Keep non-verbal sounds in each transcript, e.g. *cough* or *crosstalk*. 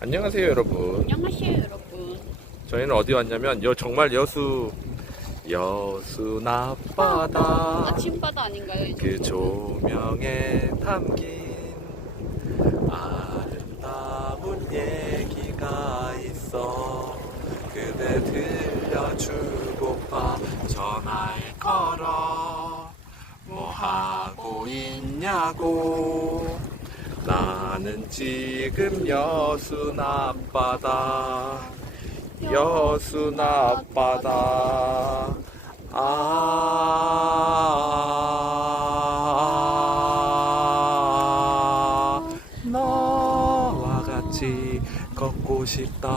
안녕하세요 여러분. 안녕하세요 여러분. 저희는 어디 왔냐면 여 정말 여수 여수 낮바다. 아침바다 아닌가요? 이제? 그 조명에 담긴 아름다운 얘기가 있어. 그대 들려주고파 전화를 걸어. 뭐 하고 있냐고 나는 지금 여수 낮바다. 여수 낮바다. 아. 너와 같이 걷고 싶다.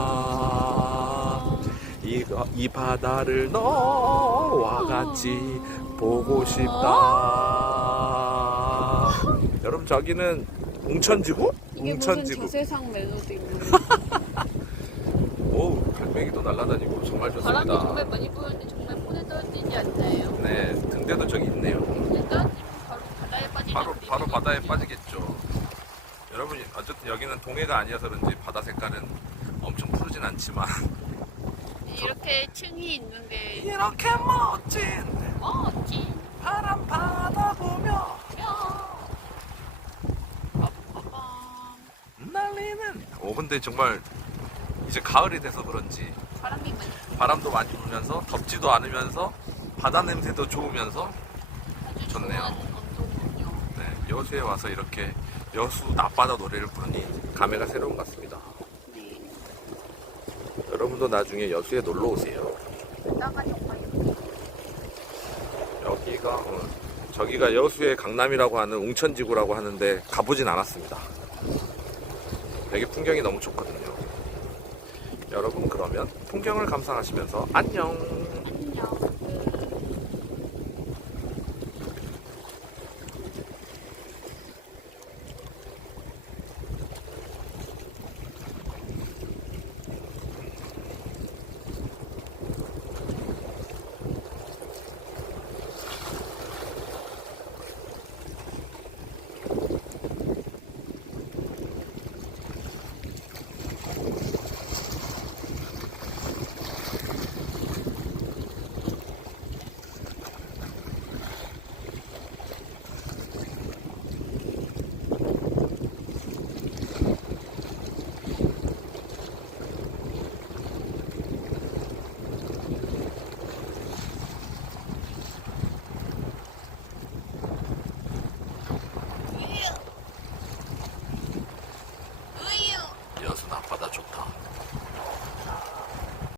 이, 이 바다를 너와 같이 보고 싶다 여러분 저기는 웅천지구? 이게 무슨 웅천지구 저세상 멜로디인가요? *laughs* 오 갈매기도 날아다니고 정말 바람이 좋습니다 정말 많이 부는데 정말 손에 떨어지지 않나요? 네 등대도 저기 있네요 손에 떨어지면 바로 바다에 빠지는 바로 바다에. 빠지겠죠. 여러분 어쨌든 여기는 동해가 아니어서 그런지 바다 색깔은 엄청 푸르진 않지만 이렇게 층이 있는데 이렇게 멋진 멋진 파란 바다 보며 빠밤 날리는. 오 근데 정말 이제 가을이 돼서 그런지 바람도 많이 불면서 덥지도 않으면서 바다 냄새도 좋으면서 좋네요. 네, 여수에 와서 이렇게 여수 낮바다 노래를 부르니 감회가 새로운 것 같습니다. 네 여러분도 나중에 여수에 놀러 오세요. 여기가 어, 저기가 여수의 강남이라고 하는 웅천지구라고 하는데 가보진 않았습니다. 되게 풍경이 너무 좋거든요. 여러분 그러면 풍경을 감상하시면서 안녕. 안녕